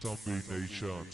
Zombie Nation.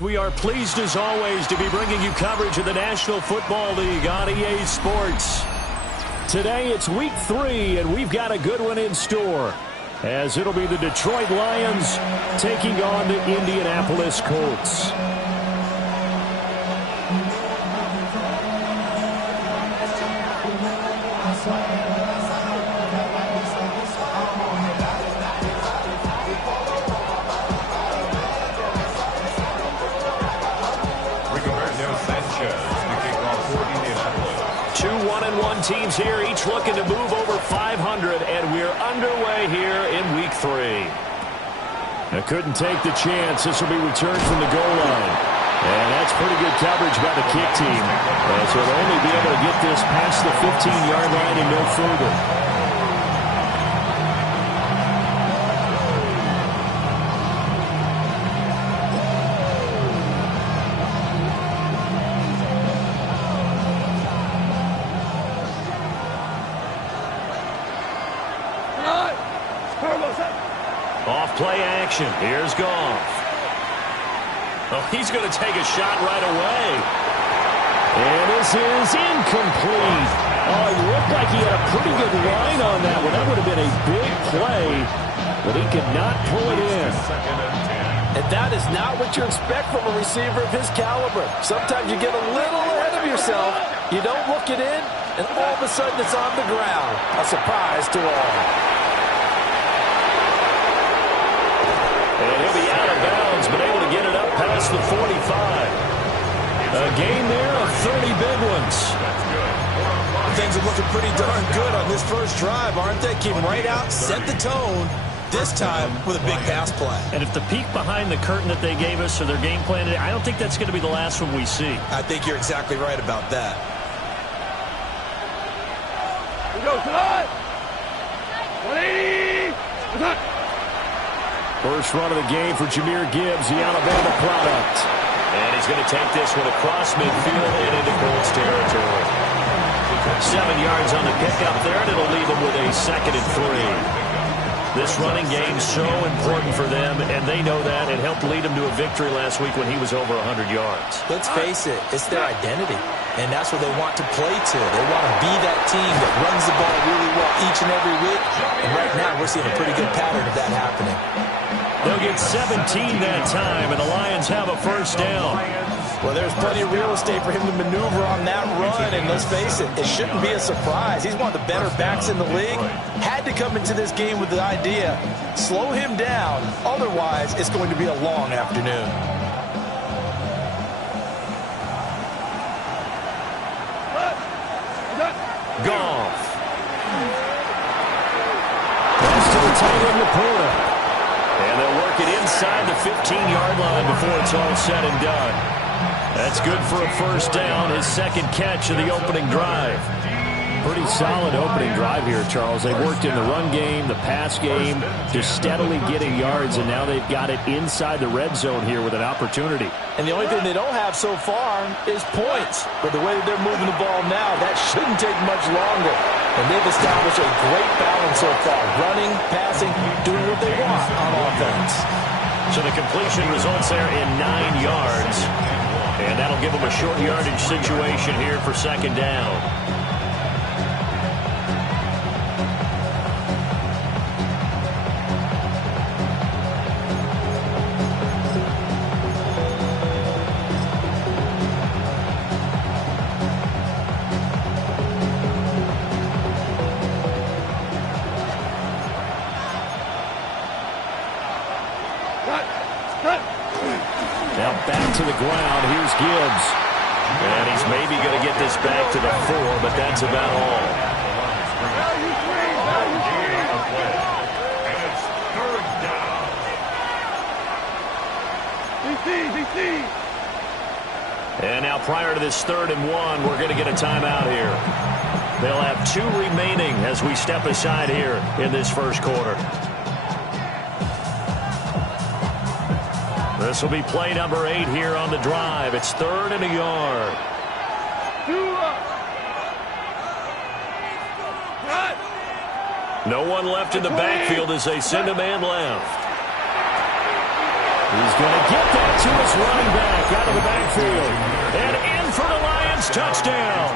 We are pleased as always to be bringing you coverage of the National Football League on EA Sports. Today it's week 3 and we've got a good one in store as it'll be the Detroit Lions taking on the Indianapolis Colts. Two 1-1 teams here, each looking to move over 500, and we're underway here in week 3. I couldn't take the chance. This will be returned from the goal line. And that's pretty good coverage by the kick team. As we'll only be able to get this past the 15-yard line and no further. Off play action. Here's Goff. Oh, he's going to take a shot right away. And this is incomplete. Oh, it looked like he had a pretty good line on that one. That would have been a big play, but he could not pull it in. And that is not what you expect from a receiver of his caliber. Sometimes you get a little ahead of yourself. You don't look it in, and all of a sudden it's on the ground. A surprise to all. And he'll be out of bounds, but able to get it up past the 45. A gain there of 30 big ones. Things are looking pretty darn good on this first drive, aren't they? Came right out, set the tone, this time with a big pass play. And if the peek behind the curtain that they gave us or their game plan, I don't think that's going to be the last one we see. I think you're exactly right about that. We go, tonight! 180! Attack! First run of the game for Jahmyr Gibbs, the Alabama product. And he's going to take this one across midfield and into Colts territory. 7 yards on the pickup there, and it'll leave him with a 2nd and 3. This running game so important for them, and they know that. It helped lead him to a victory last week when he was over 100 yards. Let's face it, it's their identity, and that's what they want to play to. They want to be that team that runs the ball really well each and every week, and right now we're seeing a pretty good pattern of that happening. They'll get 17 that time, and the Lions have a first down. Well, there's plenty of real estate for him to maneuver on that run, and let's face it, it shouldn't be a surprise. He's one of the better backs in the league. Had to come into this game with the idea, slow him down, otherwise it's going to be a long afternoon. Goff. Pass to the tight end, Laporta. And they'll work it inside the 15-yard line before it's all said and done. That's good for a first down, his 2nd catch of the opening drive. Pretty solid opening drive here, Charles. They worked in the run game, the pass game, just steadily getting yards, and now they've got it inside the red zone here with an opportunity. And the only thing they don't have so far is points. But the way that they're moving the ball now, that shouldn't take much longer. And they've established a great balance so far, running, passing, doing what they want on offense. So the completion results there in 9 yards. And that'll give them a short yardage situation here for 2nd down. Now back to the ground. Here's Gibbs. And he's maybe going to get this back to the 4, but that's about all. And now prior to this 3rd and 1, we're going to get a timeout here. They'll have 2 remaining as we step aside here in this first quarter. This will be play number 8 here on the drive. It's 3rd and a yard. No one left in the backfield as they send a man left. He's going to get that to his running back out of the backfield. And in for the Lions touchdown.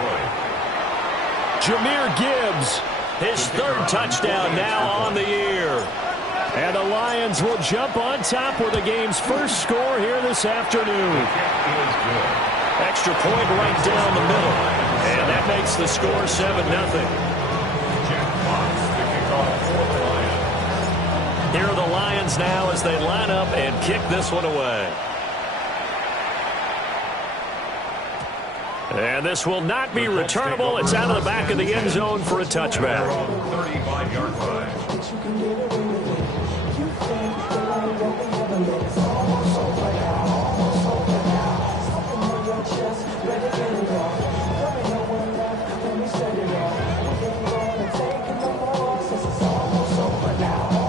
Jahmyr Gibbs, his 3rd touchdown now on the year. And the Lions will jump on top with the game's first score here this afternoon. Extra point right down the middle. And that makes the score 7-0. Here are the Lions now as they line up and kick this one away. And this will not be returnable. It's out of the back of the end zone for a touchback. 35-yard line.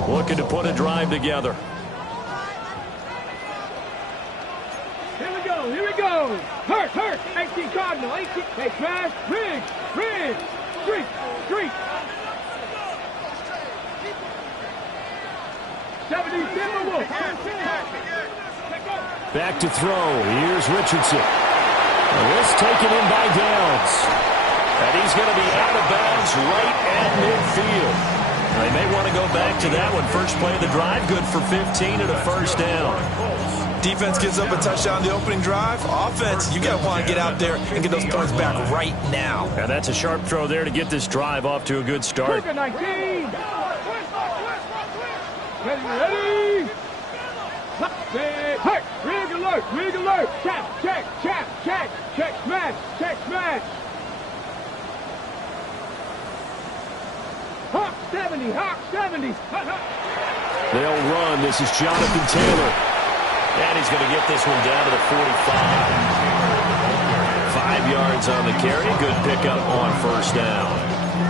Looking to put a drive together. Here we go. Hurt. 18 Cardinal, 18. Hey, Trash, Riggs, Street. Back to throw. Here's Richardson. This taken in by Downs. And he's going to be out of bounds right at midfield. They may want to go back to that one. First play of the drive, good for 15 and a first down. Defense gives up a touchdown the opening drive. Offense, you got to want to get out there and get those points back right now. And that's a sharp throw there to get this drive off to a good start. 19. Ready. Hey, rig alert. Check, smash. Hawk 70. They'll run. This is Jonathan Taylor. And he's going to get this one down to the 45. 5 yards on the carry. Good pickup on first down.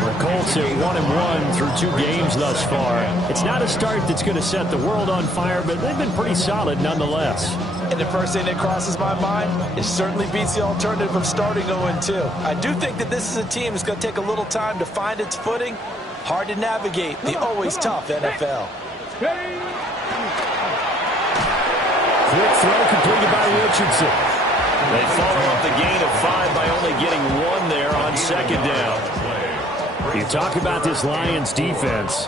The Colts are 1-1 through 2 games thus far. It's not a start that's going to set the world on fire, but they've been pretty solid nonetheless. And the first thing that crosses my mind, it certainly beats the alternative of starting 0-2. I do think that this is a team that's going to take a little time to find its footing. Hard to navigate the always tough NFL. Quick throw completed by Richardson. They follow up the gain of 5 by only getting 1 there on second down. You talk about this Lions defense.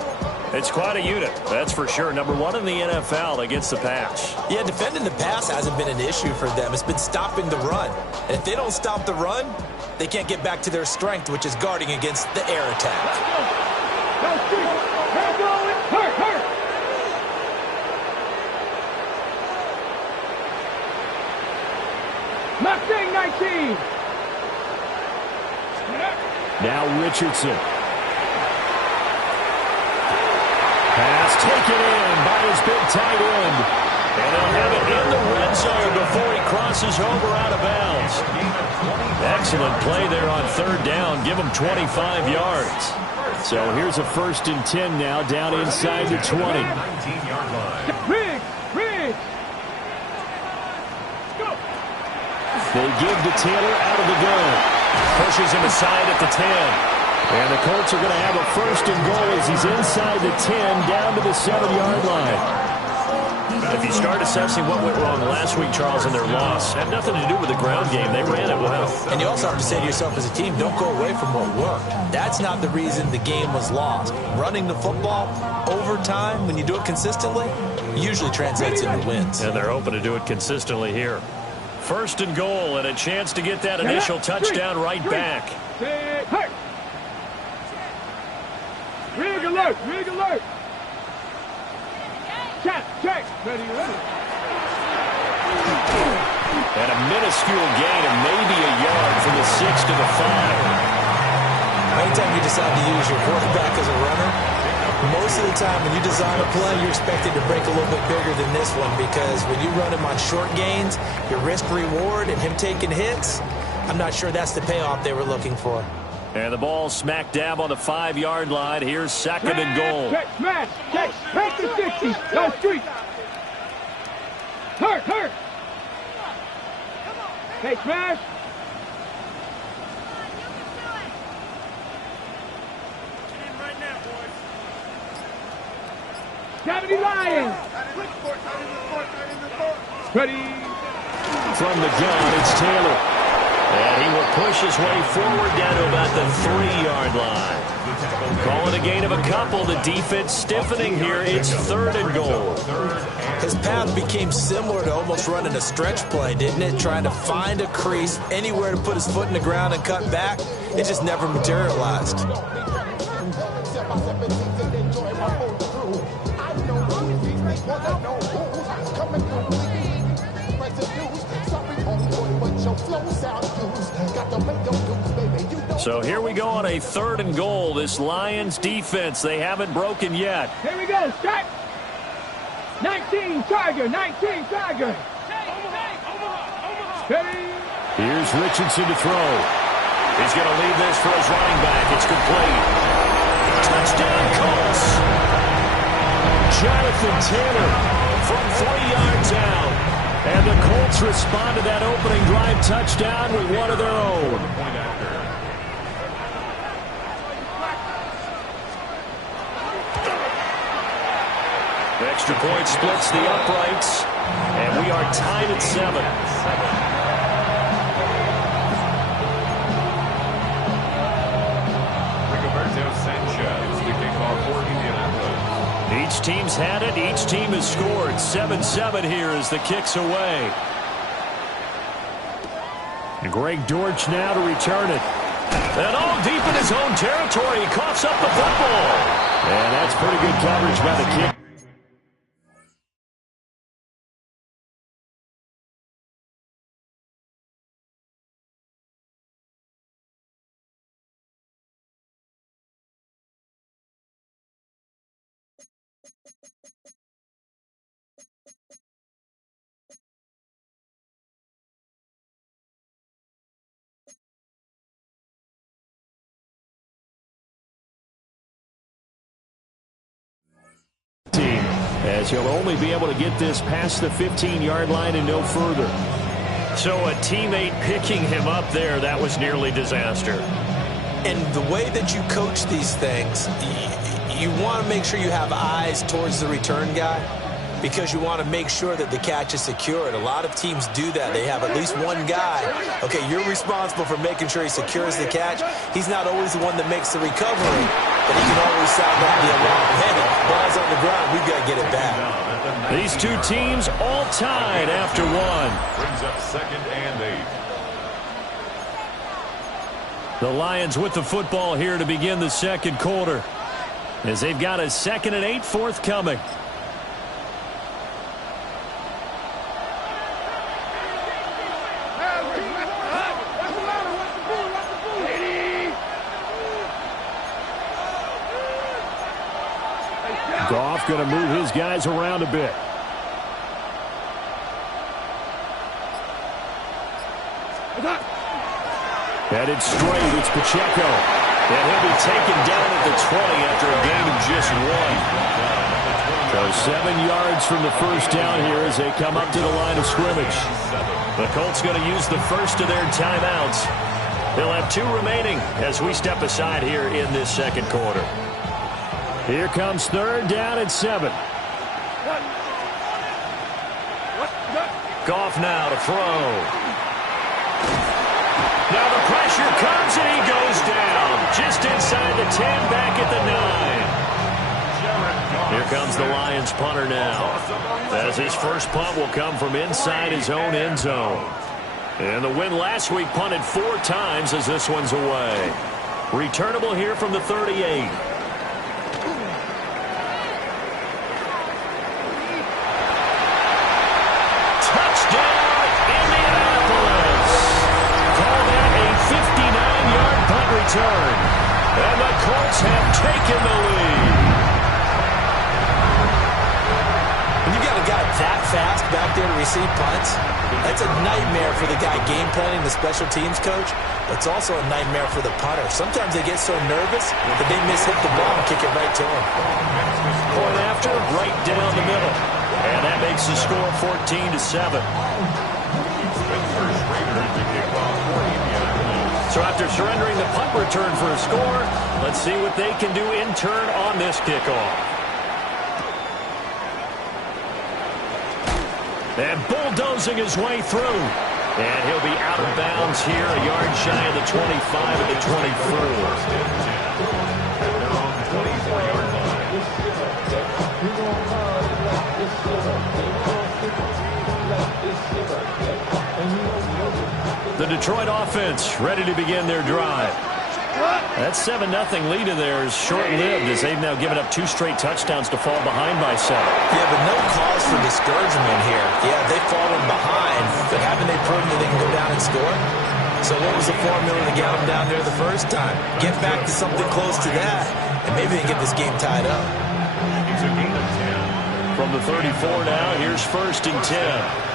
It's quite a unit, that's for sure. Number 1 in the NFL against the pass. Yeah, defending the pass hasn't been an issue for them. It's been stopping the run. And if they don't stop the run, they can't get back to their strength, which is guarding against the air attack. Hurt. Mustang 19. Now Richardson. Pass taken in by his big tight end. And they'll have it in the red zone before he crosses over out of bounds. Excellent play there on third down. Give him 25 yards. So here's a 1st and 10 now down inside the 20. Riggs. They give to Taylor out of the gun. Pushes him aside at the 10. And the Colts are going to have a 1st and goal as he's inside the 10 down to the 7-yard line. If you start assessing what went wrong last week, Charles, in their loss, had nothing to do with the ground game. They ran it well. And you also have to say to yourself as a team, don't go away from what worked. That's not the reason the game was lost. Running the football over time, when you do it consistently, usually translates into wins. And they're hoping to do it consistently here. 1st and goal and a chance to get that initial touchdown right back. Rig alert. Check. Ready. And a minuscule gain of maybe a yard from the 6 to the 5. Anytime you decide to use your quarterback as a runner, most of the time when you design a play, you're expected to break a little bit bigger than this one, because when you run him on short gains, your risk-reward and him taking hits, I'm not sure that's the payoff they were looking for. And the ball smack dab on the 5-yard line. Here's second and goal. Check, smash, check, take the 60, go street. Hurt, hurt. Hey, smash. Gravity Lions. Ready. From the gun, it's Taylor. And he will push his way forward down to about the 3-yard line. Call it a gain of a couple. The defense stiffening here. It's third and goal. His path became similar to almost running a stretch play, didn't it? Trying to find a crease, anywhere to put his foot in the ground and cut back. It just never materialized. So here we go on a third and goal. This Lions defense, they haven't broken yet. Here we go, strike. 19, Tiger, 19, Tiger. Ready. Here's Richardson to throw. He's going to leave this for his running back. It's complete. Touchdown, Colts. Jonathan Taylor from 3 yards out. And the Colts respond to that opening drive touchdown with one of their own. Extra point splits the uprights, and we are tied at 7. Each team's had it. Each team has scored. 7-7 here as the kick's away. And Greg Dortch now to return it. And all deep in his own territory. He coughs up the football. And that's pretty good coverage by the kick. As he'll only be able to get this past the 15-yard line and no further. So a teammate picking him up there, that was nearly disaster. And the way that you coach these things, you want to make sure you have eyes towards the return guy, because you want to make sure that the catch is secured. A lot of teams do that. They have at least one guy. Okay, you're responsible for making sure he secures the catch. He's not always the one that makes the recovery, but he can always sound out the alarm. Hey, ball's on the ground. We've got to get it back. These two teams all tied after one. Brings up 2nd and 8. The Lions with the football here to begin the second quarter, as they've got a 2nd and 8 forthcoming. Goff going to move his guys around a bit. Headed straight, it's Pacheco. And he'll be taken down at the 20 after a gain of just 1. So 7 yards from the first down here as they come up to the line of scrimmage. The Colts going to use the first of their timeouts. They'll have 2 remaining as we step aside here in this second quarter. Here comes third down at 7. Goff now to throw. Now the pressure comes and he goes down. Just inside the 10, back at the 9. Here comes the Lions punter now, as his first punt will come from inside his own end zone. And the win last week punted 4 times as this one's away. Returnable here from the 38. Touchdown, Indianapolis! return. And the Colts have taken the lead. When you got a guy that fast back there to receive punts, that's a nightmare for the guy game planning, the special teams coach. It's also a nightmare for the punter. Sometimes they get so nervous that they mishit the ball and kick it right to him. Point after, right down the middle. And that makes the score 14-7. So after surrendering the punt return for a score, let's see what they can do in turn on this kickoff. And bulldozing his way through. And he'll be out of bounds here, a yard shy of the 25 at the 24. The Detroit offense ready to begin their drive. That 7-0 lead of theirs short-lived as they've now given up 2 straight touchdowns to fall behind by 7. Yeah, but no cause for discouragement here. Yeah, they've fallen behind, but haven't they proven that they can go down and score? So what was the formula to get them down there the first time? Get back to something close to that, and maybe they get this game tied up. From the 34 now, here's 1st and 10.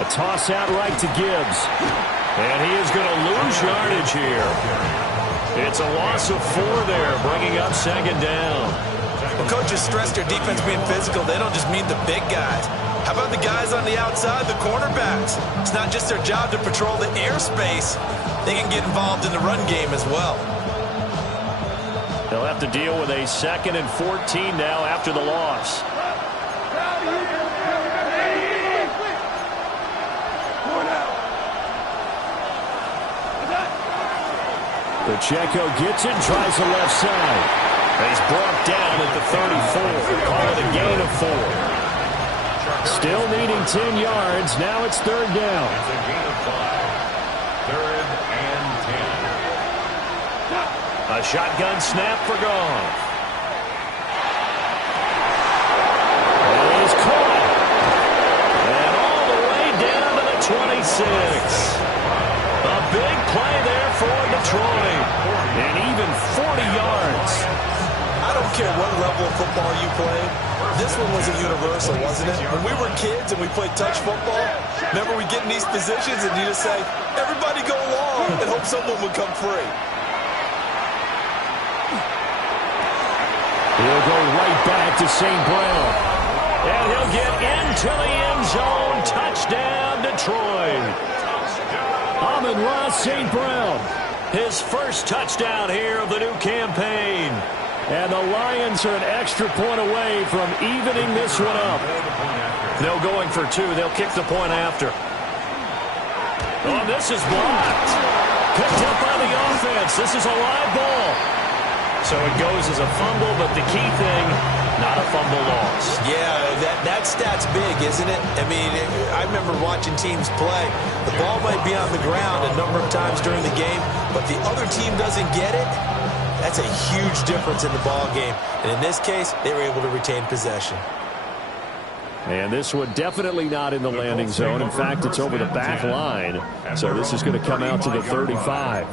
A toss out right to Gibbs. And he is going to lose yardage here. It's a loss of 4 there, bringing up 2nd down. Well, coaches stress their defense being physical. They don't just mean the big guys. How about the guys on the outside, the cornerbacks? It's not just their job to patrol the airspace. They can get involved in the run game as well. They'll have to deal with a 2nd and 14 now after the loss. Pacheco gets it, tries the left side. He's brought down at the 34. Call it a gain of 4. Still needing 10 yards. Now it's 3rd down. It's a gain of 5. 3rd and 10. A shotgun snap for Goff. It is caught. And all the way down to the 26. A big play there for Detroit. And even 40 yards. I don't care what level of football you play. This one was a universal, wasn't it? When we were kids and we played touch football, remember we get in these positions and you just say, everybody go long and hope someone would come free. He'll go right back to St. Brown. And he'll get into the end zone. Touchdown, Detroit. Amon-Ra St. Brown, his first touchdown here of the new campaign. And the Lions are an extra point away from evening this one up. No going for 2. They'll kick the point after. Oh, this is blocked. Picked up by the offense. This is a live ball. So it goes as a fumble, but the key thing, not a fumble loss. Yeah, that stat's big, isn't it? I mean, I remember watching teams play. The ball might be on the ground a number of times during the game, but the other team doesn't get it. That's a huge difference in the ball game. And in this case, they were able to retain possession. And this one definitely not in the landing zone. In fact, it's over the back line. So this is going to come out to the 35.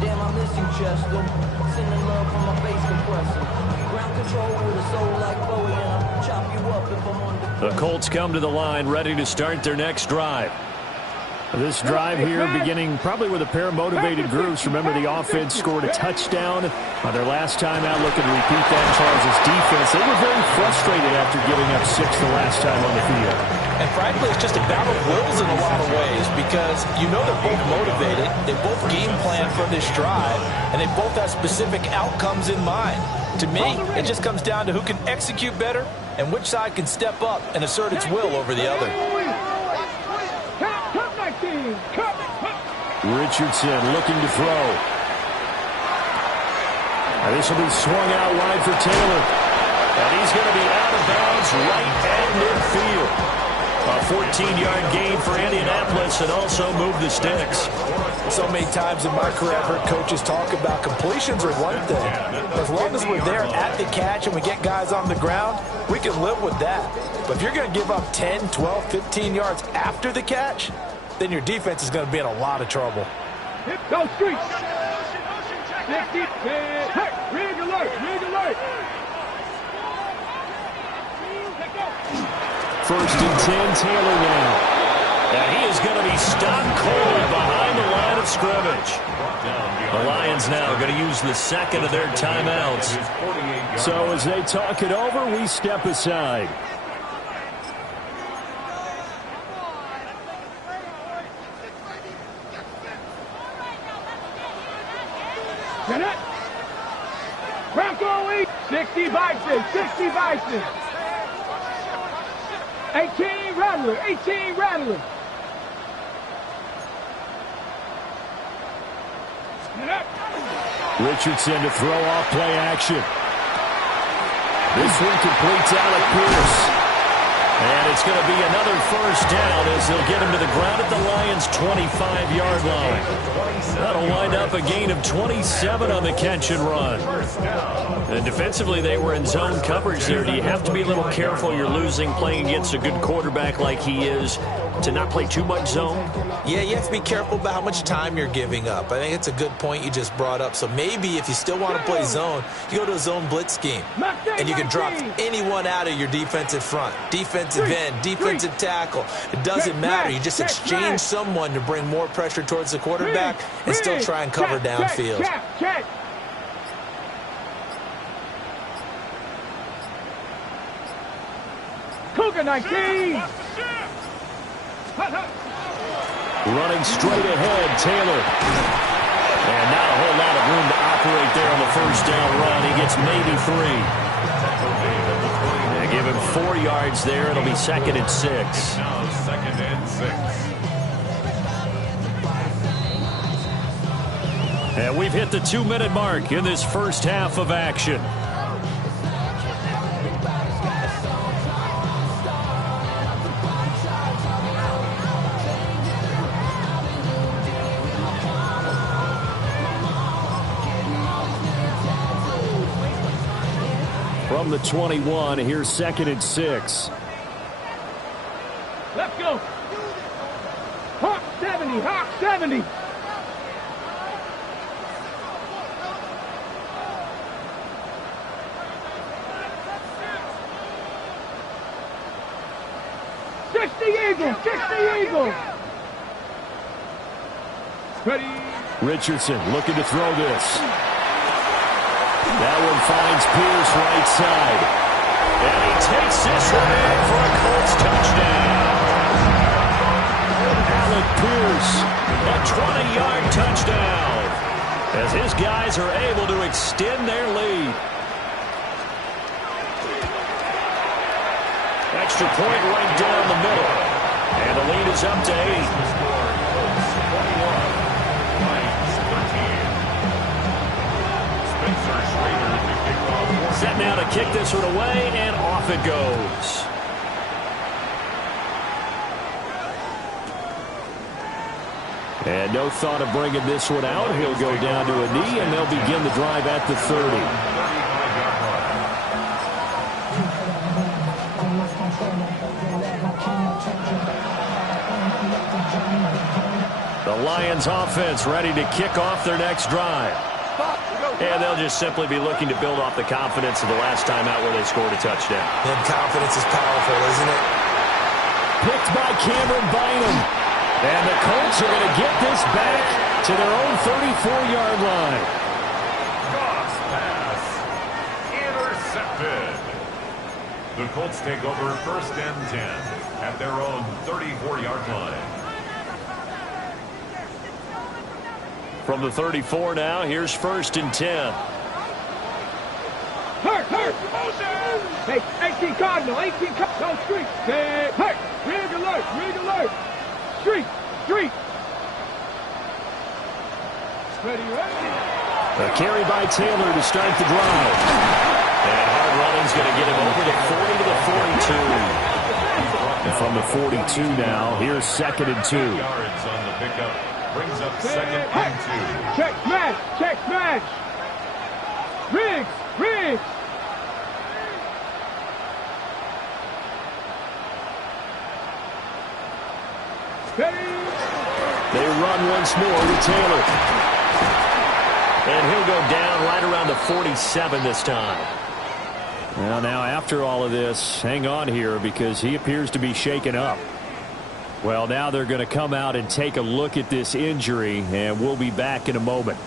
Damn, I miss you, Chester. Sending love from my bass compressor. Ground control with a soul like Bowie, and I'll chop you up if I'm on the... The Colts come to the line ready to start their next drive. This drive here beginning probably with a pair of motivated groups. Remember, the offense scored a touchdown on their last time out. Looking to repeat that. Charles' defense, they were very frustrated after giving up 6 the last time on the field. And frankly, it's just a battle of wills in a lot of ways because you know they're both motivated. They both game plan for this drive, and they both have specific outcomes in mind. To me, it just comes down to who can execute better and which side can step up and assert its will over the other. Richardson looking to throw. And this will be swung out wide for Taylor. And he's going to be out of bounds right at midfield. A 14-yard gain for Indianapolis and also move the sticks. So many times in my career, I've heard coaches talk about completions are one thing. As long as we're there at the catch and we get guys on the ground, we can live with that. But if you're going to give up 10, 12, 15 yards after the catch, then your defense is going to be in a lot of trouble. Go streets. 50, rig alert, rig alert. First and 10, Taylor now. And he is going to be stopped cold behind the line of scrimmage. The Lions now going to use the second of their timeouts. So as they talk it over, we step aside. Bronco 60 Bison, 60 Bison. 18 Rattler, 18 Rattler. Richardson to throw off play action. This one completes Alec Pierce. And it's going to be another first down as they'll get him to the ground at the Lions' 25-yard line. That'll wind up a gain of 27 on the catch and run. And defensively, they were in zone coverage there. Do you have to be a little careful? You're losing playing against a good quarterback like he is to not play too much zone? Yeah, you have to be careful about how much time you're giving up. I think it's a good point you just brought up. So maybe if you still want to play zone, you go to a zone blitz scheme. And you can drop anyone out of your defensive front. Defensive end, defensive tackle. It doesn't matter. You just exchange someone to bring more pressure towards the quarterback and still try and cover downfield. Check. Cougar 19. Running straight ahead, Taylor. And not a whole lot of room to operate there on the first down run. He gets maybe 3. They give him 4 yards there. It'll be second and 6. Now second and 6. And we've hit the 2-minute mark in this first half of action. From the 21, here's second and 6. Let's go. Hawk 70, Hawk 70. Eagles. Ready. Richardson looking to throw this. That one finds Pierce right side. And he takes this one in for a Colts touchdown. Alec Pierce, a 20-yard touchdown. As his guys are able to extend their lead. Extra point right down the middle. And the lead is up to 8. Set now to kick this one away, and off it goes. And no thought of bringing this one out. He'll go down to a knee, and they'll begin the drive at the 30. The Lions offense ready to kick off their next drive. And they'll just simply be looking to build off the confidence of the last time out where they scored a touchdown. And confidence is powerful, isn't it? Picked by Cameron Bynum. And the Colts are going to get this back to their own 34-yard line. Goss pass. Intercepted. The Colts take over first and 10 at their own 34-yard line. From the 34 now, here's first and 10. Hurt. Hey, 18 Cardinal, 18 Cardinal, street. Hey, hurt. Rig alert. Street. Ready. A carry by Taylor to start the drive. And hard running's going to get him over the 40 to the 42. And from the 42 now, here's 2nd and 2. Yards on the pickup. Brings up 2nd and 2. Check smash. Check smash. Riggs. Riggs. They run once more with Taylor. And he'll go down right around the 47 this time. Well, now after all of this, hang on here because he appears to be shaken up. Well, now they're going to come out and take a look at this injury, and we'll be back in a moment.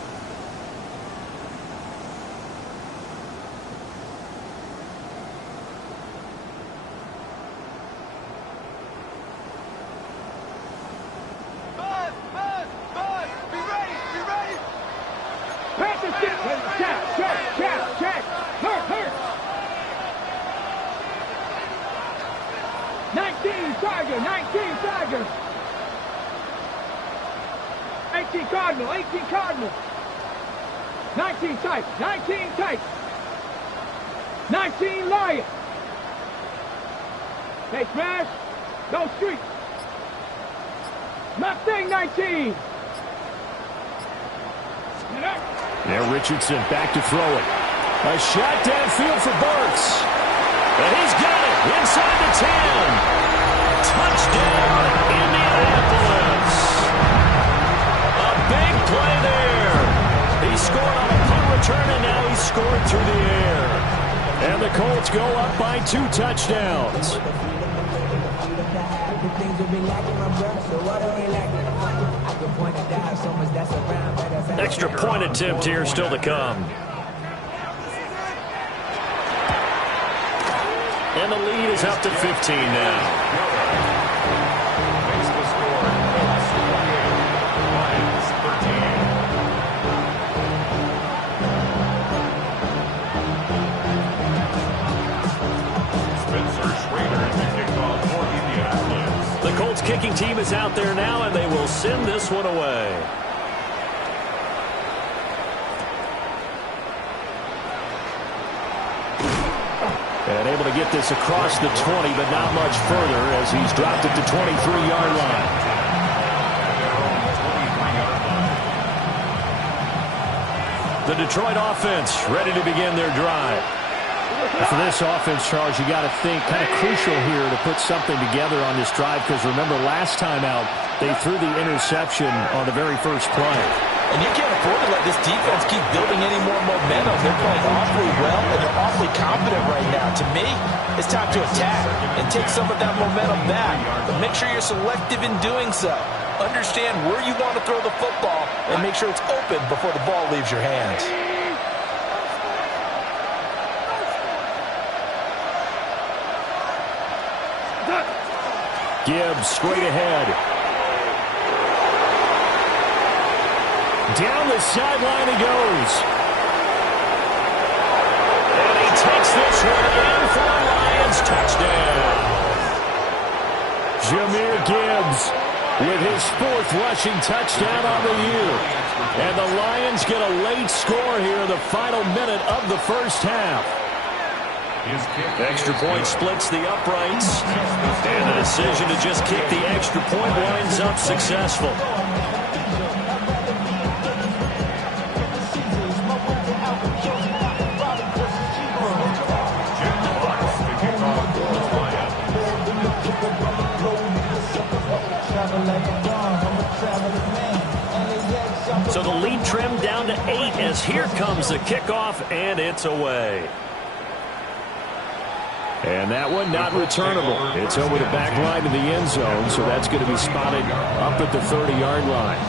Tiger. 18 Cardinal. 18 Cardinal. 19 tight. 19 tight. 19 Lion. Hey, smash. Go street. Mustang 19. Now Richardson back to throw it. A shot downfield for Burks. And he's got it inside the 10. Touchdown, Indianapolis. A big play there. He scored on a punt return, and now he's scored through the air. And the Colts go up by 2 touchdowns. Extra point attempt here still to come. And the lead is up to 15 now. Makes the score. Colts 28, Lions 13. Spencer Schrader to kick off for Indianapolis. The Colts kicking team is out there now, and they will send this one away. And able to get this across the 20, but not much further as he's dropped it to 23-yard line. The Detroit offense ready to begin their drive. For this offense, Charles, you got to think kind of crucial here to put something together on this drive because remember last time out they threw the interception on the very first play. And you can't afford to let this defense keep building any more momentum. They're playing awfully well, and they're awfully confident right now. To me, it's time to attack and take some of that momentum back. But make sure you're selective in doing so. Understand where you want to throw the football and make sure it's open before the ball leaves your hands. Gibbs straight ahead. Down the sideline he goes. And he takes this one in for a Lions touchdown. Jahmyr Gibbs with his 4th rushing touchdown on the year. And the Lions get a late score here in the final minute of the first half. Extra point splits the uprights. And the decision to just kick the extra point winds up successful. So the lead trimmed down to 8 as here comes the kickoff, and it's away. And that one not returnable. It's over the back line of the end zone, so that's going to be spotted up at the 30-yard line.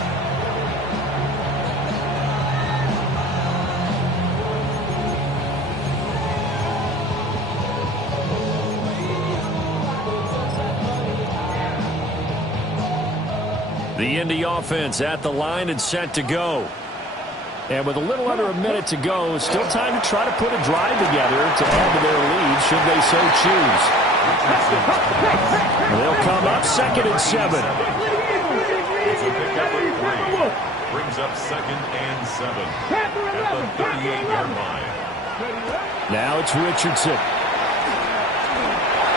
The Indy offense at the line and set to go. And with a little under a minute to go, still time to try to put a drive together to add to their lead should they so choose. They'll come up 2nd and 7. It's a pickup of 3. Brings up 2nd and 7 at the 38-yard line. Now it's Richardson.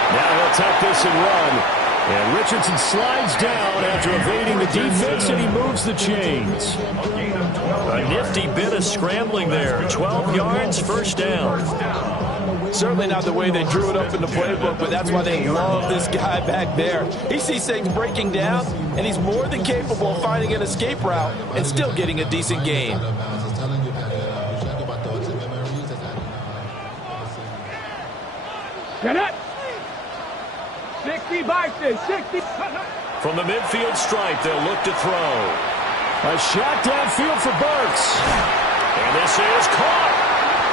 Now he'll They'll tuck this and run. And Richardson slides down after evading the defense, and he moves the chains. A nifty bit of scrambling there. 12 yards, first down. Certainly not the way they drew it up in the playbook, but that's why they love this guy back there. He sees things breaking down, and he's more than capable of finding an escape route and still getting a decent gain. Get it! 60 Bison, 60. From the midfield stripe, they'll look to throw. A shot downfield for Burks. And this is caught.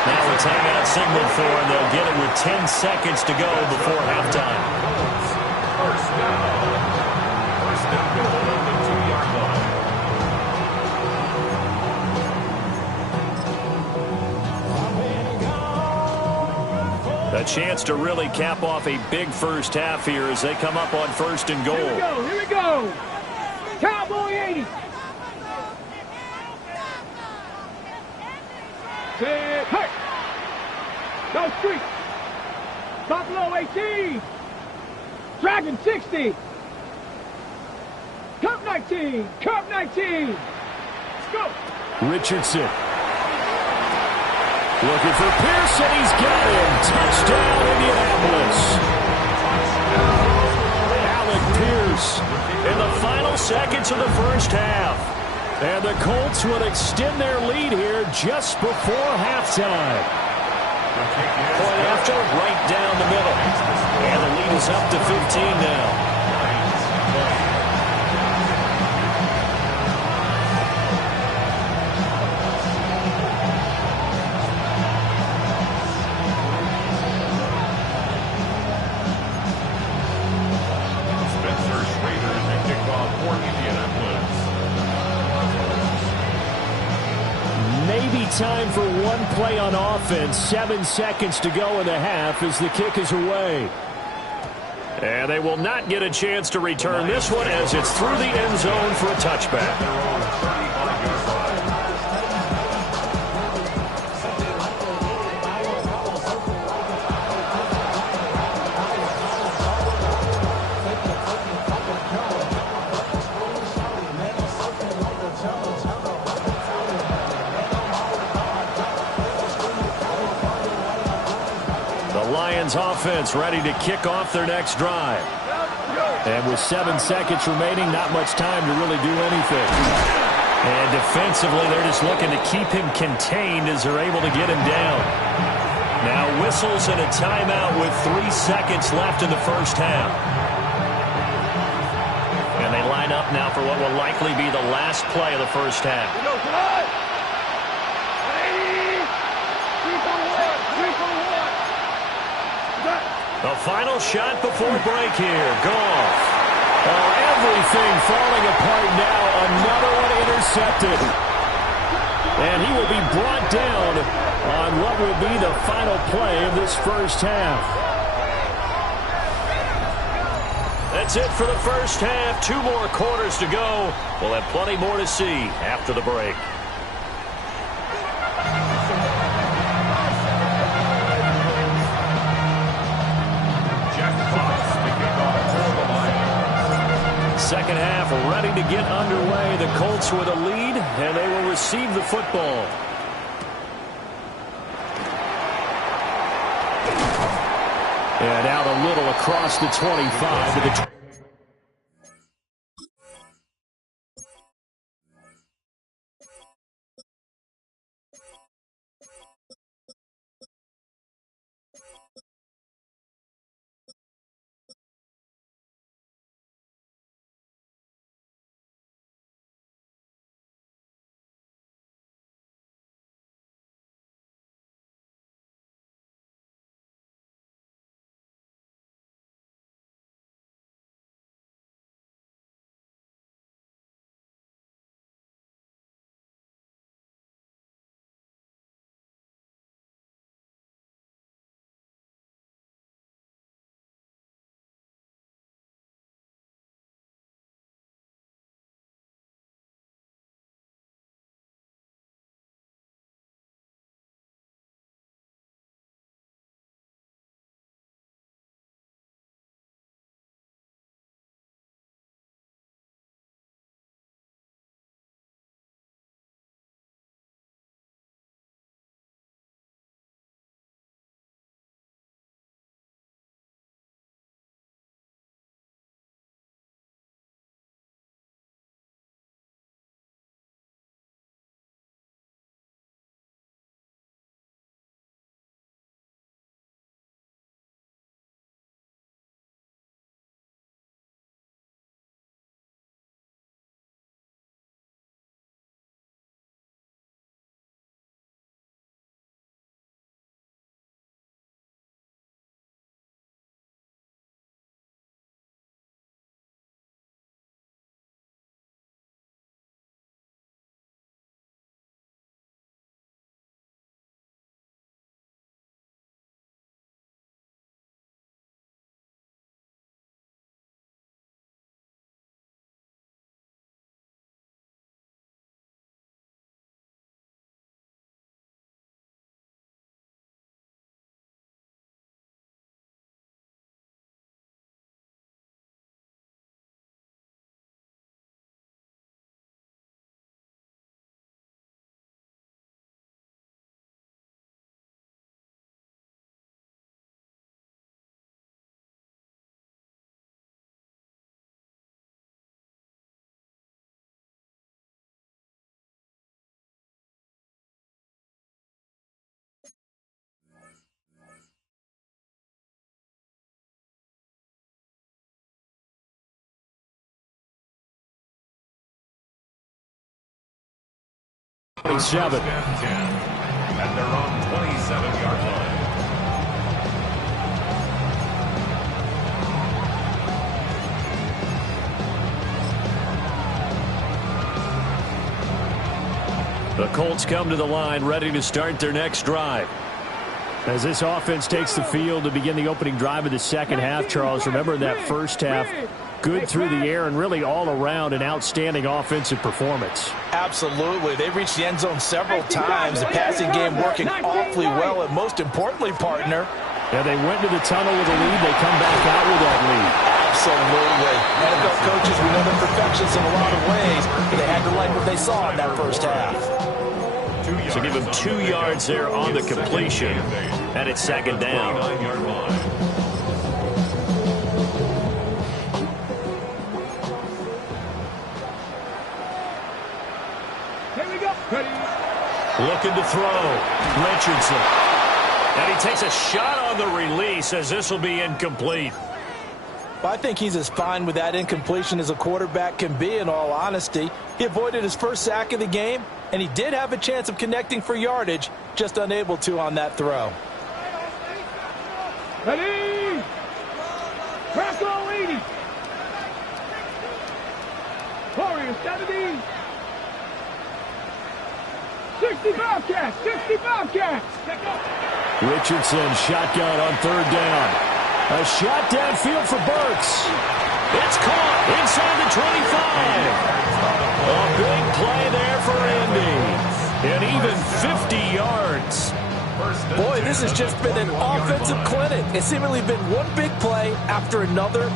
Now a timeout signal for him. They'll get it with 10 seconds to go before halftime. First down. First down goal on the 2-yard line. A chance to really cap off a big first half here as they come up on first and goal. Here we go. Cowboy 80. Hey. Go street. Buffalo 18. Dragon 60. Cup 19. Cup 19. Let's go. Richardson. Looking for Pearson. He's got him. Touchdown, Indianapolis. Alec Pierce in the final seconds of the first half. And the Colts will extend their lead here just before halftime. Point after, right down the middle. And the lead is up to 15 now. Time for one play on offense. 7 seconds to go in the half as the kick is away. And they will not get a chance to return this one as it's through the end zone for a touchback. Offense ready to kick off their next drive. And with 7 seconds remaining, not much time to really do anything. And defensively, they're just looking to keep him contained as they're able to get him down. Now whistles and a timeout with 3 seconds left in the first half. And they line up now for what will likely be the last play of the first half. The final shot before break here. Goff. Oh, everything falling apart now. Another one intercepted. And he will be brought down on what will be the final play of this first half. That's it for the first half. 2 more quarters to go. We'll have plenty more to see after the break. Second half ready to get underway. The Colts with a lead, and they will receive the football. And out a little across the 25 to the and 7. First and 10 at their own 27-yard line. The Colts come to the line ready to start their next drive. As this offense takes the field to begin the opening drive of the second half, Charles, remember that first half, good through the air and really all around an outstanding offensive performance. Absolutely. They reached the end zone several times. The passing game working awfully well, and most importantly, partner. Yeah, they went to the tunnel with a lead. They come back out with that lead. Absolutely. NFL coaches, we know they're perfectionists in a lot of ways, but they had to like what they saw in that first half. So give him 2 yards there on the completion, and it's second down. 49-yard line. Here we go. Ready. Looking to throw. Richardson. And he takes a shot on the release as this will be incomplete. Well, I think he's as fine with that incompletion as a quarterback can be, in all honesty. He avoided his first sack of the game, and he did have a chance of connecting for yardage, just unable to on that throw. Ready. Bronco 80. Warriors 70. 65 cats. 65 cats. Richardson shotgun on third down. A shot downfield for Burks. It's caught inside the 25. A big play there for Indy. And even 50 yards. Boy, this has just been an offensive clinic. It's seemingly been one big play after another,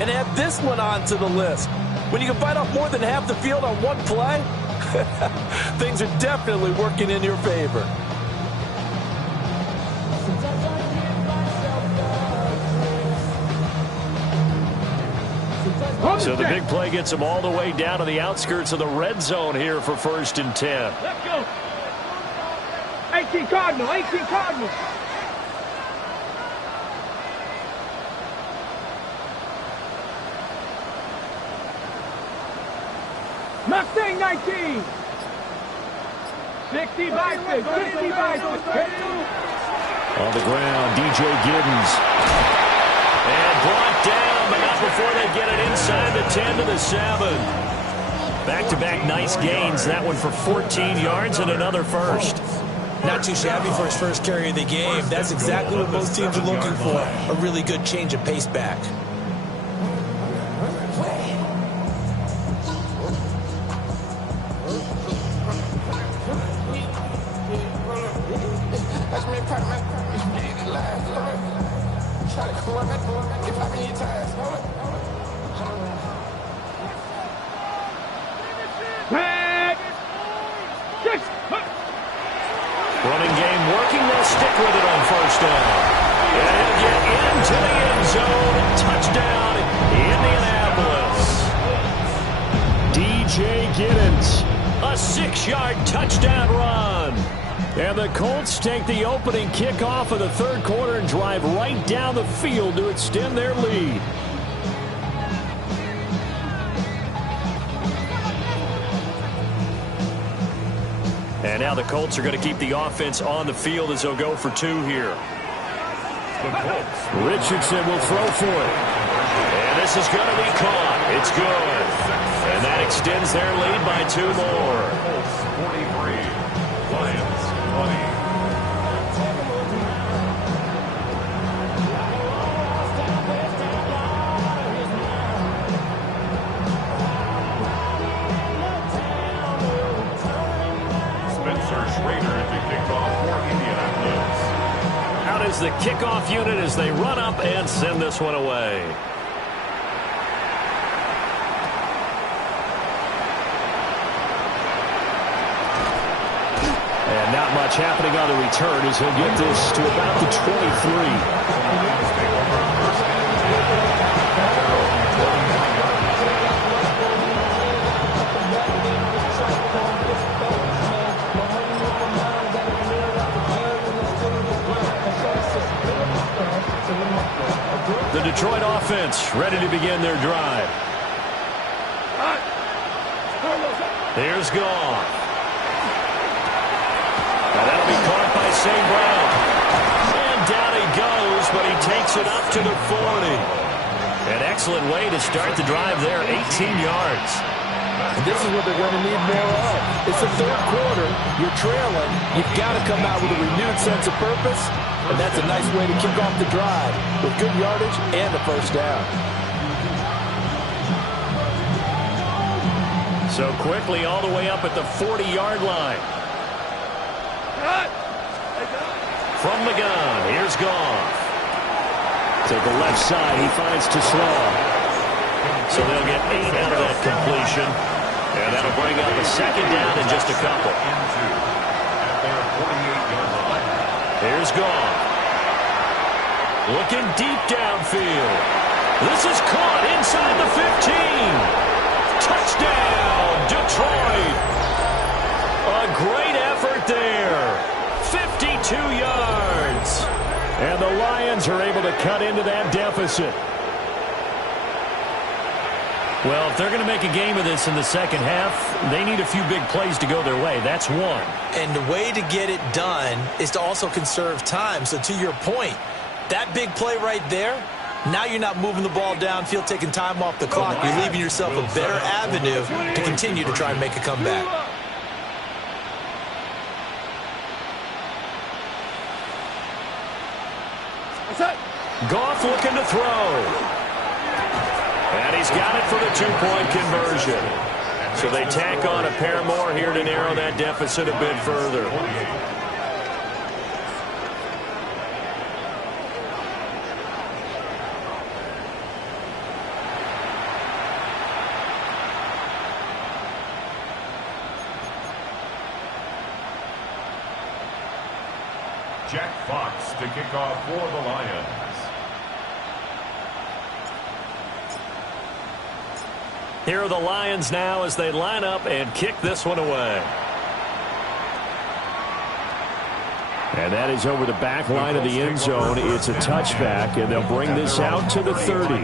and add this one onto the list. When you can bite off more than half the field on one play, things are definitely working in your favor. So the big play gets them all the way down to the outskirts of the red zone here for 1st and 10. Let's go. 18 Cardinal. 18 Cardinal. Mustang 19. 60 Bison. 60 Bison. On the ground, DJ Giddens. And brought down, but not before they get it inside the 10 to the 7. Back-to-back nice gains. That one for 14 yards and another first. Not too shabby for his first carry of the game. That's exactly what most teams are looking for. A really good change of pace back. Running game working. They'll stick with it on first down. And he'll get into the end zone. Touchdown, Indianapolis. DJ Giddens. A 6-yard touchdown run. And the Colts take the opening kickoff of the third quarter and drive right down the field to extend their lead. And now the Colts are going to keep the offense on the field as they'll go for 2 here. Richardson will throw for it. And this is going to be caught. It's good. And that extends their lead by 2 more. Colts 43, Lions 20. The kickoff unit as they run up and send this one away. And not much happening on the return as he'll get this to about the 23. The Detroit offense ready to begin their drive. Here's Goff. to the 40. An excellent way to start the drive there, 18 yards. And this is what they're going to need more of. It's the third quarter. You're trailing. You've got to come out with a renewed sense of purpose, and that's a nice way to kick off the drive with good yardage and a first down. So quickly all the way up at the 40-yard line. From the gun, here's Goff. To the left side, he finds Tesla. So they'll get 8 out of that completion. And that'll bring up a second down in just a couple. Here's Goff. Looking deep downfield. This is caught inside the 15. Touchdown, Detroit. A great effort there. 52 yards. And the Lions are able to cut into that deficit. Well, if they're going to make a game of this in the second half, they need a few big plays to go their way. That's one. And the way to get it done is to also conserve time. So to your point, that big play right there, now you're not moving the ball downfield, taking time off the clock. You're leaving yourself a better avenue to continue to try and make a comeback. Goff looking to throw. And he's got it for the 2-point conversion. So they tack on a pair more here to narrow that deficit a bit further. Jack Fox to kick off for the Lions. Here are the Lions now as they line up and kick this one away. And that is over the back line of the end zone. It's a touchback, and they'll bring this out to the 30.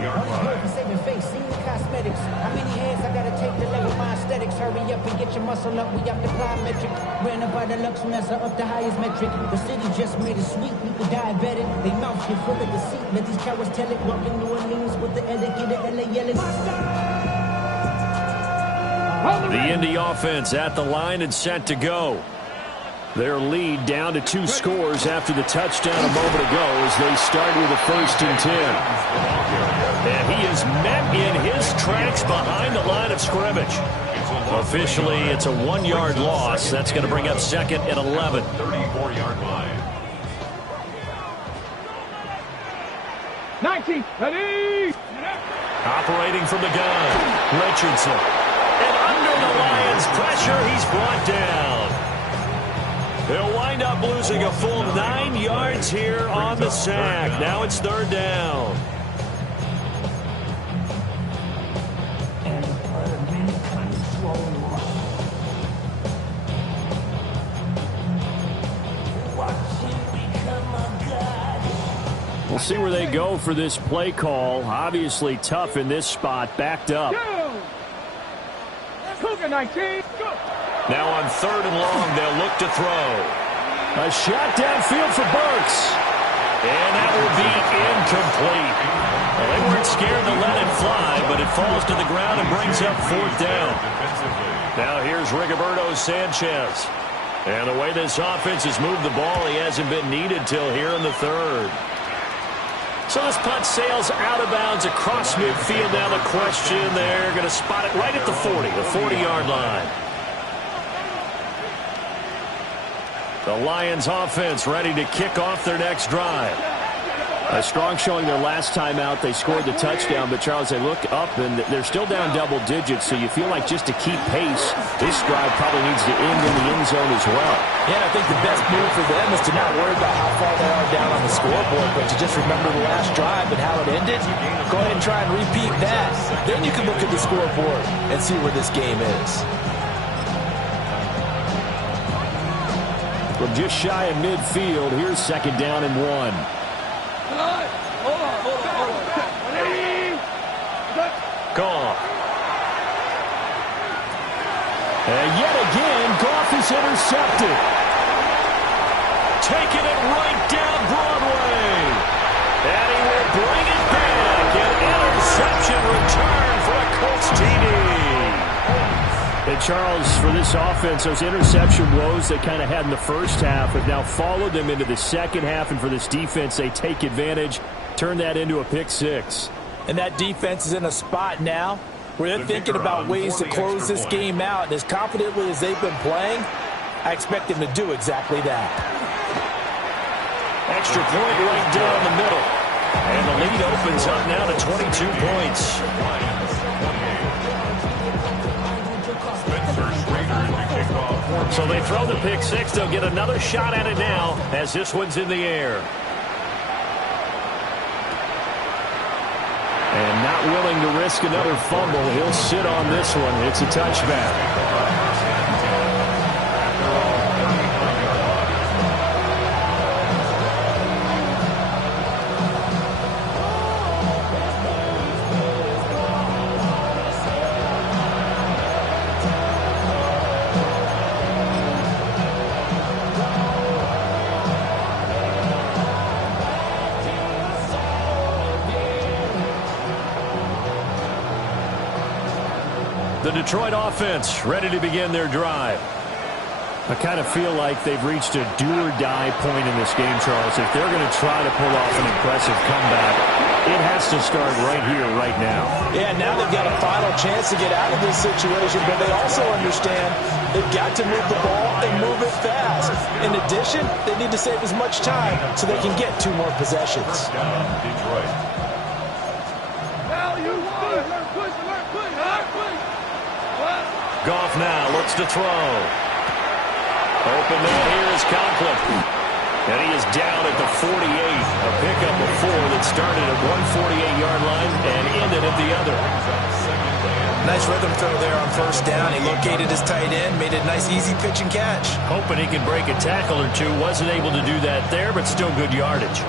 Hurry up and get your muscle up. We have the plyometric. Ran up by the Lux Mesa up the highest metric. The city just made it sweet. People diabetic. They mouth get full of deceit. Let these cowards tell it. Walking New Orleans with the etiquette of LA yelling. The Indy offense at the line and set to go. Their lead down to 2 scores after the touchdown a moment ago as they start with a 1st and 10. And he is met in his tracks behind the line of scrimmage. Officially, it's a 1-yard loss. That's going to bring up 2nd and 11. 34-yard line. 19, ready! Operating from the gun, Richardson. And under the Lions' pressure, he's brought down. They'll wind up losing a full 9 yards here on the sack. Now it's 3rd down. We'll see where they go for this play call. Obviously tough in this spot, backed up. Cougar 19, go! Now on 3rd and long, they'll look to throw. A shot downfield for Burks. And that will be incomplete. Well, they weren't scared to let it fly, but it falls to the ground and brings up 4th down. Now here's Rigoberto Sanchez. And the way this offense has moved the ball, he hasn't been needed till here in the 3rd. So this punt sails out of bounds across midfield. Now the question, they're going to spot it right at the 40, the 40-yard line. The Lions offense ready to kick off their next drive. A strong showing their last time out. They scored the touchdown, but Charles, they look up and they're still down double digits, so you feel like just to keep pace, this drive probably needs to end in the end zone as well. Yeah, and I think the best move for them is to not worry about how far they are down on the scoreboard, but to just remember the last drive and how it ended. Go ahead and try and repeat that. Then you can look at the scoreboard and see where this game is. From just shy of midfield, here's 2nd down and 1. Goff. And yet again, Goff is intercepted. Taking it right down Broadway. And he will bring Charles, for this offense, those interception woes they kind of had in the first half have now followed them into the second half, and for this defense, they take advantage, turn that into a pick six. And that defense is in a spot now where they're thinking about ways to close this game out, and as confidently as they've been playing, I expect them to do exactly that. Extra point right down the middle. And the lead opens up now to 22 points. So they throw the pick six. They'll get another shot at it now as this one's in the air. And not willing to risk another fumble. He'll sit on this one. It's a touchback. The Detroit offense ready to begin their drive. I kind of feel like they've reached a do-or-die point in this game, Charles. If they're going to try to pull off an impressive comeback, it has to start right here, right now. Yeah, now they've got a final chance to get out of this situation, but they also understand they've got to move the ball and move it fast. In addition, they need to save as much time so they can get 2 more possessions. Detroit. Goff now looks to throw. Open man here is Conklin. And he is down at the 48. A pickup of 4 that started at 148-yard line and ended at the other. Nice rhythm throw there on first down. He located his tight end, made a nice easy pitch and catch. Hoping he can break a tackle or two. Wasn't able to do that there, but still good yardage.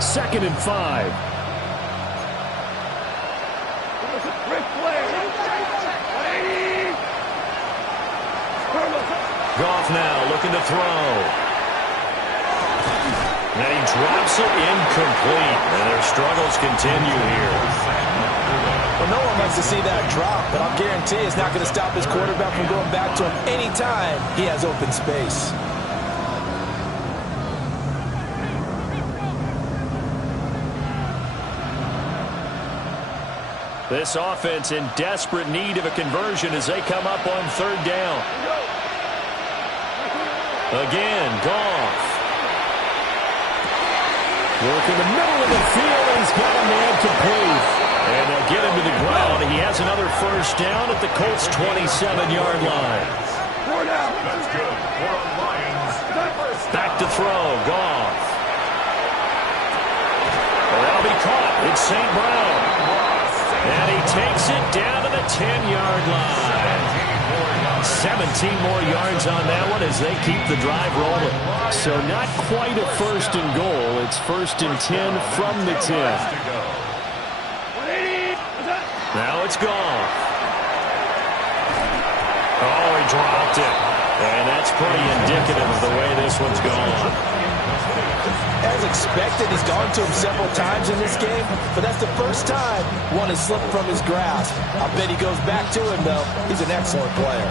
2nd and 5. Goff now looking to throw. And he drops it incomplete. And their struggles continue here. Well, no one likes to see that drop, but I'll guarantee it's not going to stop his quarterback from going back to him anytime he has open space. This offense in desperate need of a conversion as they come up on 3rd down. Again, Goff. Work in the middle of the field. He's got a man complete. And they'll get him to the ground. He has another first down at the Colts' 27-yard line. That's good. For the Lions. Back to throw. Goff. Well, that'll be caught. It's St. Brown. And he takes it down to the 10-yard line. 17 more yards on that one as they keep the drive rolling. So not quite a 1st and goal. It's 1st and 10 from the 10. Now it's Goff. Oh, he dropped it. And that's pretty indicative of the way this one's gone. As expected, he's gone to him several times in this game, but that's the first time one has slipped from his grasp. I bet he goes back to him, though. He's an excellent player.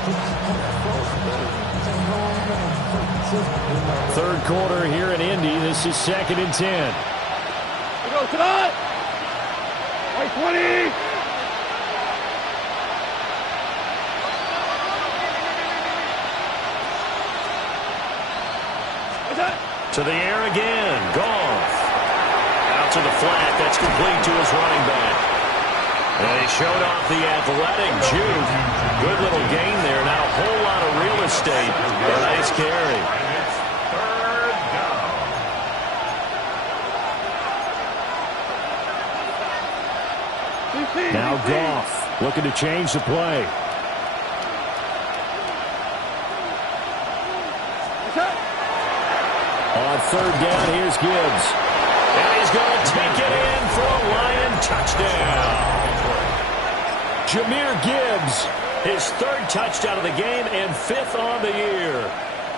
3rd quarter here in Indy. This is 2nd and 10. We go tonight. White 20. To the air again. Goff. Out to the flat. That's complete to his running back. And he showed off the athletic juke. Good little gain there. Not a whole lot of real estate. A nice carry. Now Goff looking to change the play. On 3rd down, here's Gibbs. And he's going to take it in for a Lion touchdown. Jahmyr Gibbs, his 3rd touchdown of the game and 5th on the year.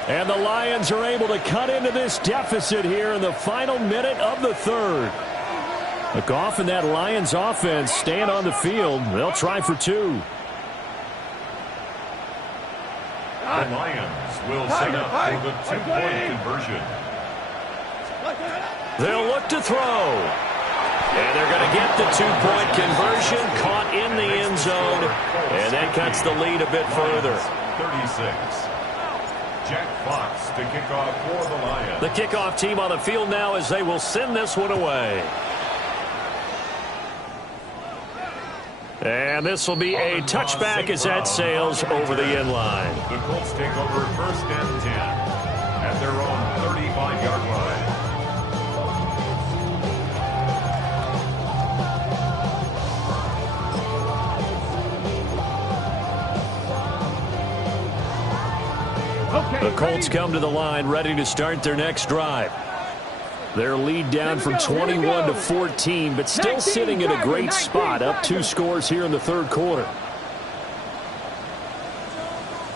And the Lions are able to cut into this deficit here in the final minute of the 3rd. Goff and that Lions offense staying on the field. They'll try for 2. The Lions will set up for the two-point conversion. They'll look to throw. And they're going to get the two-point conversion, caught in the end zone, and that cuts the lead a bit further. 36. Jack Fox to kick off for the Lions. The kickoff team on the field now as they will send this one away. And this will be a touchback as that sails over the end line. The Colts take over 1st and 10 at their own 35-yard line. The Colts come to the line ready to start their next drive. Their lead down from 21 to 14, but still sitting in a great spot, up 2 scores here in the third quarter.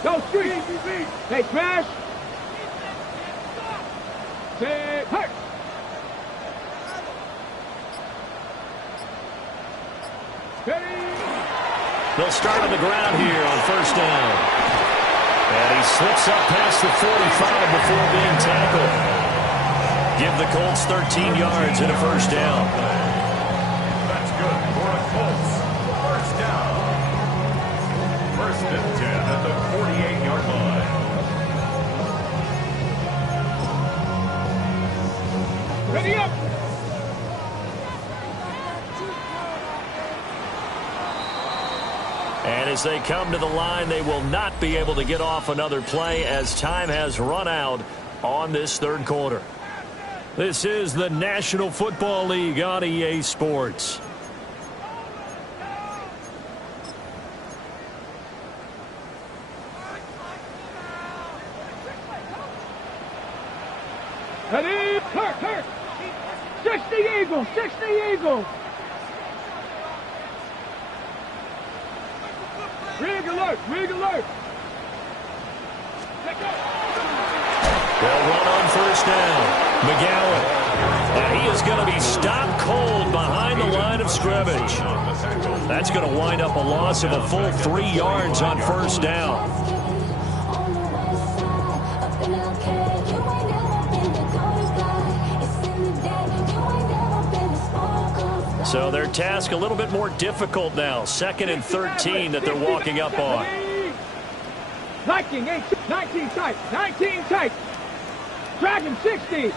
Go street. Hey, smash. Say, hurt. They'll start on the ground here on 1st down. And he slips up past the 45 before being tackled. Give the Colts 13 yards and a 1st down. That's good for the Colts. 1st down. 1st and 10 at the 48-yard line. Ready up. And as they come to the line, they will not be able to get off another play as time has run out on this third quarter. This is the National Football League on EA Sports. Ready, hurt. 60 Eagles, 60 Eagles. Rig alert, rig alert. They'll run on 1st down. McGowan. And he is going to be stopped cold behind the line of scrimmage. That's going to wind up a loss of a full 3 yards on 1st down. So their task a little bit more difficult now. 2nd and 13 that they're walking up on. 19 tight, 19 tight. Dragon 60.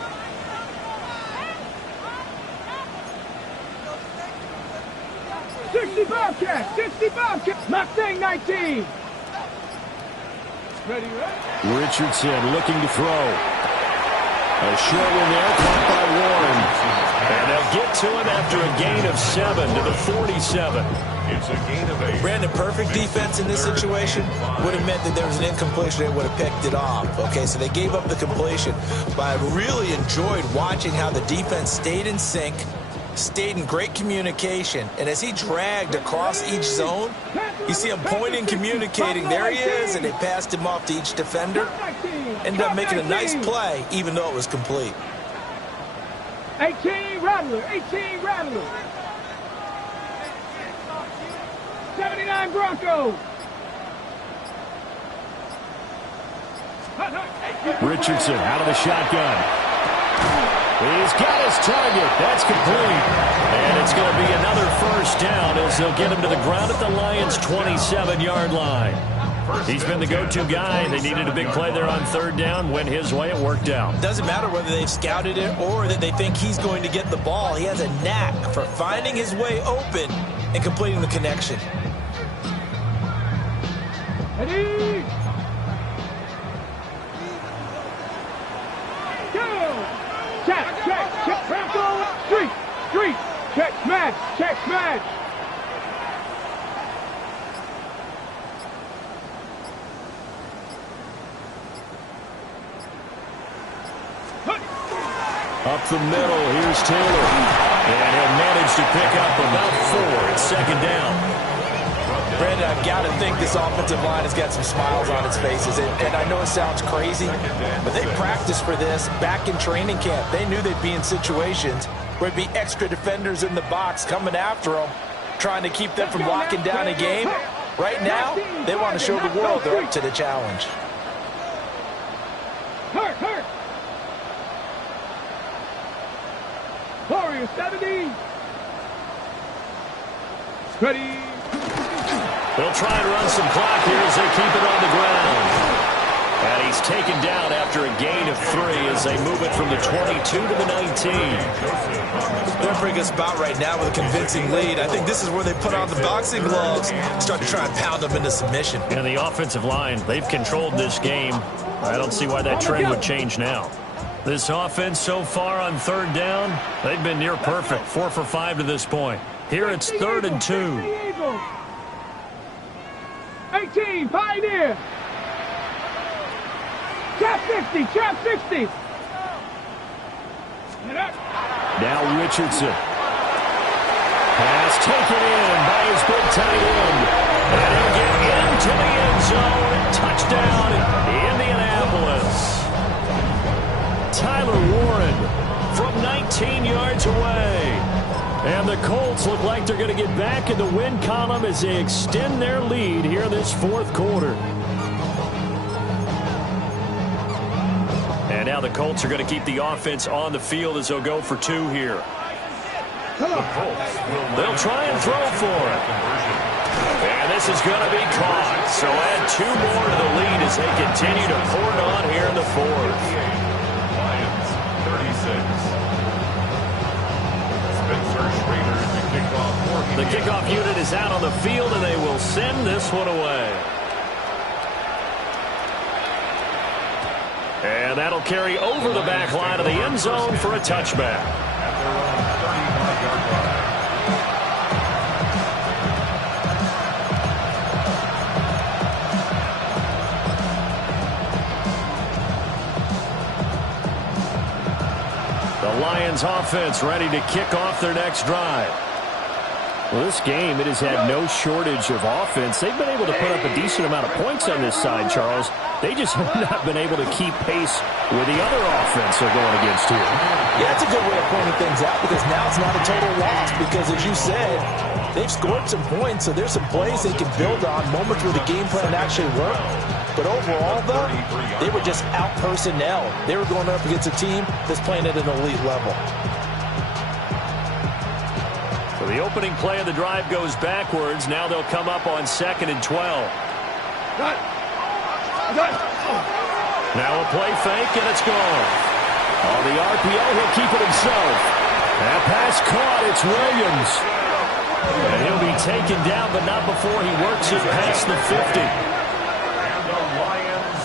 Bobcat, 60 Bobcat. Mustang 19. Ready? Richardson looking to throw. A short one there, caught by Warren. And they'll get to him after a gain of 7 to the 47. It's a gain of 8. Brandon, perfect defense in this situation would have meant that there was an incompletion. They would have picked it off. Okay, so they gave up the completion. But I really enjoyed watching how the defense stayed in sync, stayed in great communication. And as he dragged across each zone, you see him pointing, communicating. There he is, and they passed him off to each defender. Ended up making a nice play, even though it was complete. 18 Rattler, 18 Rattler. 79 Broncos. Richardson out of the shotgun. He's got his target. That's complete. And it's going to be another 1st down as they'll get him to the ground at the Lions' 27-yard line. He's been the go-to guy. They needed a big play there on 3rd down. Went his way. It worked out. Doesn't matter whether they've scouted it or that they think he's going to get the ball. He has a knack for finding his way open and completing the connection. Ready? Go! Check, Bronco, street, check, smash. Up the middle, here's Taylor. And he'll manage to pick up about 4 at 2nd down. Brandon, I've got to think this offensive line has got some smiles on its faces. And I know it sounds crazy, but they practiced for this back in training camp. They knew they'd be in situations where there'd be extra defenders in the box coming after them, trying to keep them from locking down a game. Right now, they want to show the world they're up to the challenge. Warriors 70. Ready. They'll try and run some clock here as they keep it on the ground. And he's taken down after a gain of 3 as they move it from the 22 to the 19. They're in a good spot right now with a convincing lead. I think this is where they put on the boxing gloves, start to try and pound them into submission. And the offensive line, they've controlled this game. I don't see why that trend would change now. This offense so far on third down, they've been near perfect. 4 for 5 to this point. Here it's 3rd and 2. 18, Pioneer. Trap 60, trap 60. Now Richardson. Pass taken in by his big tight end. And he'll get into the end zone. Touchdown, Indianapolis. Tyler Warren from 19 yards away. And the Colts look like they're going to get back in the win column as they extend their lead here in this 4th quarter. And now the Colts are going to keep the offense on the field as they'll go for 2 here. They'll try and throw for it. And this is going to be caught. So add 2 more to the lead as they continue to pour it on here in the 4th. Lions 36. The kickoff unit is out on the field, and they will send this one away. And that'll carry over the back line of the end zone for a touchback. At their own 35-yard line. The Lions offense ready to kick off their next drive. Well, this game, it has had no shortage of offense. They've been able to put up a decent amount of points on this side, Charles. They just have not been able to keep pace with the other offense they're going against here. Yeah, it's a good way of pointing things out because now it's not a total loss because, as you said, they've scored some points, so there's some plays they can build on, moments where the game plan actually worked. But overall, though, they were just out-personnel. They were going up against a team that's playing at an elite level. So the opening play of the drive goes backwards. Now they'll come up on 2nd and 12. Now a play fake, and it's gone. On the RPO, he'll keep it himself. That pass caught. It's Williams. And he'll be taken down, but not before he works it past the 50. And the Lions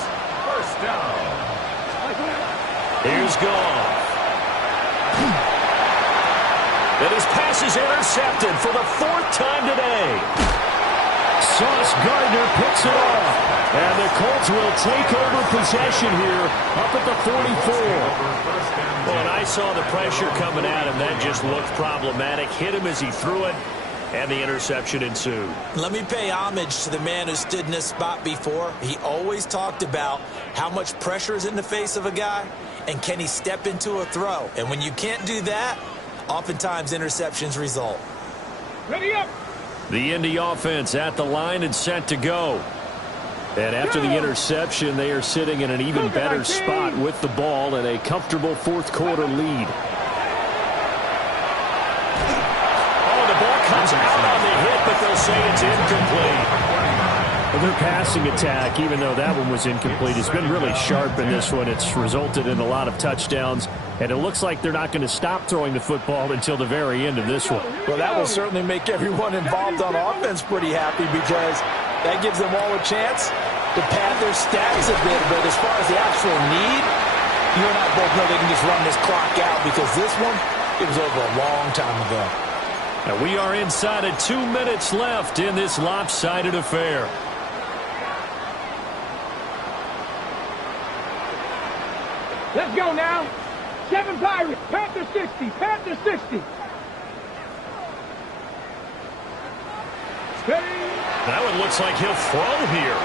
first down. Here's Goff. And his pass is intercepted for the 4th time today. Sauce Gardner picks it off. And the Colts will take over possession here up at the 44. Well, and I saw the pressure coming at him. That just looked problematic. Hit him as he threw it, and the interception ensued. Let me pay homage to the man who stood in this spot before. He always talked about how much pressure is in the face of a guy, and can he step into a throw. And when you can't do that, oftentimes interceptions result. Ready up. The Indy offense at the line and set to go. And after the interception, they are sitting in an even better spot with the ball and a comfortable 4th quarter lead. Oh, the ball comes out on the hit, but they'll say it's incomplete. Well, their passing attack, even though that one was incomplete, has been really sharp in this one. It's resulted in a lot of touchdowns, and it looks like they're not going to stop throwing the football until the very end of this one. Well, that will certainly make everyone involved on offense pretty happy because that gives them all a chance to pad their stats a bit. But as far as the actual need, you and I both know they can just run this clock out because this one, it was over a long time ago. And we are inside of 2 minutes left in this lopsided affair. Let's go now. 7 Pirates. Panther 60. Panther 60. That one looks like he'll throw here.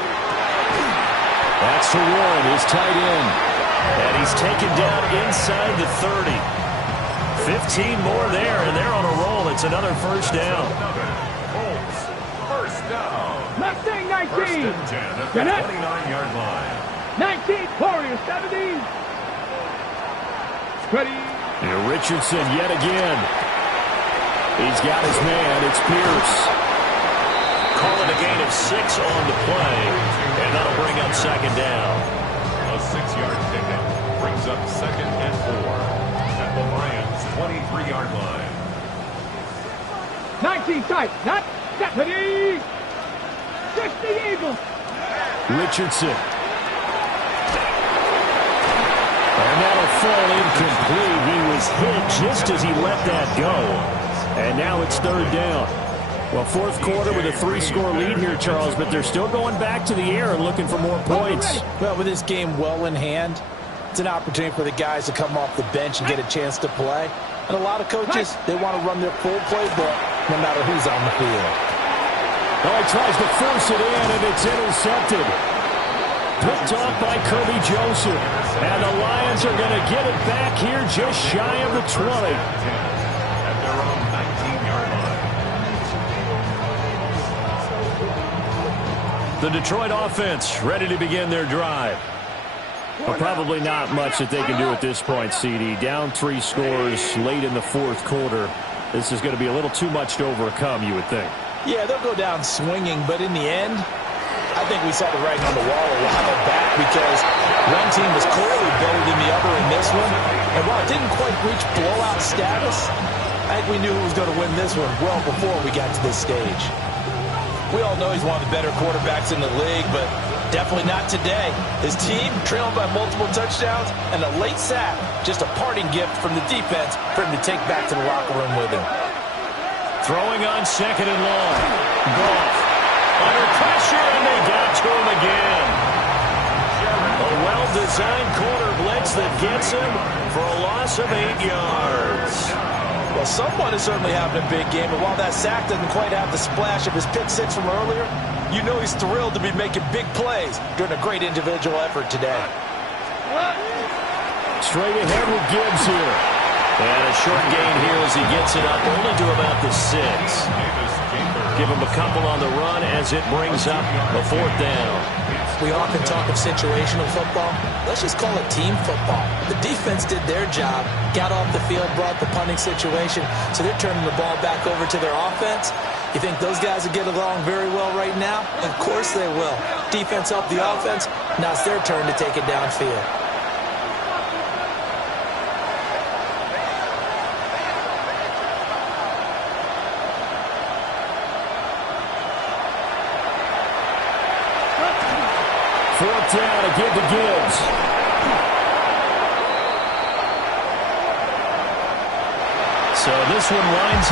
That's to Warren, his tight end. And he's taken down inside the 30. 15 more there, and they're on a roll. It's another first down. Colts first down. Mustang 19. First and 10 at the 29-yard line. 19. Warriors 70. Ready. And Richardson yet again. He's got his man. It's Pierce. Calling a gain of 6 on the play, and that'll bring up second down. A 6-yard pickup brings up 2nd and 4 at the Lions' 23-yard line. 19 tight, not deputy. 60 Eagles. Richardson. And that'll fall incomplete. He was hit just as he let that go. And now it's 3rd down. Well, 4th quarter with a 3-score lead here, Charles, but they're still going back to the air and looking for more points. Well, with this game well in hand, it's an opportunity for the guys to come off the bench and get a chance to play. And a lot of coaches, they want to run their full playbook no matter who's on the field. Oh, he tries to force it in, and it's intercepted. Picked off by Kirby Joseph. And the Lions are going to get it back here just shy of the 20. At their own 19-yard line. The Detroit offense ready to begin their drive. But probably not much that they can do at this point, CD. Down 3 scores late in the 4th quarter. This is going to be a little too much to overcome, you would think. Yeah, they'll go down swinging, but in the end, I think we saw the writing on the wall a while back because one team was clearly better than the other in this one. And while it didn't quite reach blowout status, I think we knew who was going to win this one well before we got to this stage. We all know he's one of the better quarterbacks in the league, but definitely not today. His team trailing by multiple touchdowns and a late sack, just a parting gift from the defense for him to take back to the locker room with him. Throwing on 2nd and long. Goff under pressure, and they got to him again. A well-designed corner blitz that gets him for a loss of 8 yards. Well, someone is certainly having a big game, and while that sack doesn't quite have the splash of his pick 6 from earlier, you know he's thrilled to be making big plays during a great individual effort today. Straight ahead with Gibbs here. And a short gain here as he gets it up only to about the 6. Give him a couple on the run as it brings up a 4th down. We often talk of situational football. Let's just call it team football. The defense did their job, got off the field, brought the punting situation, so they're turning the ball back over to their offense. You think those guys will get along very well right now? Of course they will. Defense helped the offense. Now it's their turn to take it downfield. Fourth down to give to Gibbs. So this one winds up.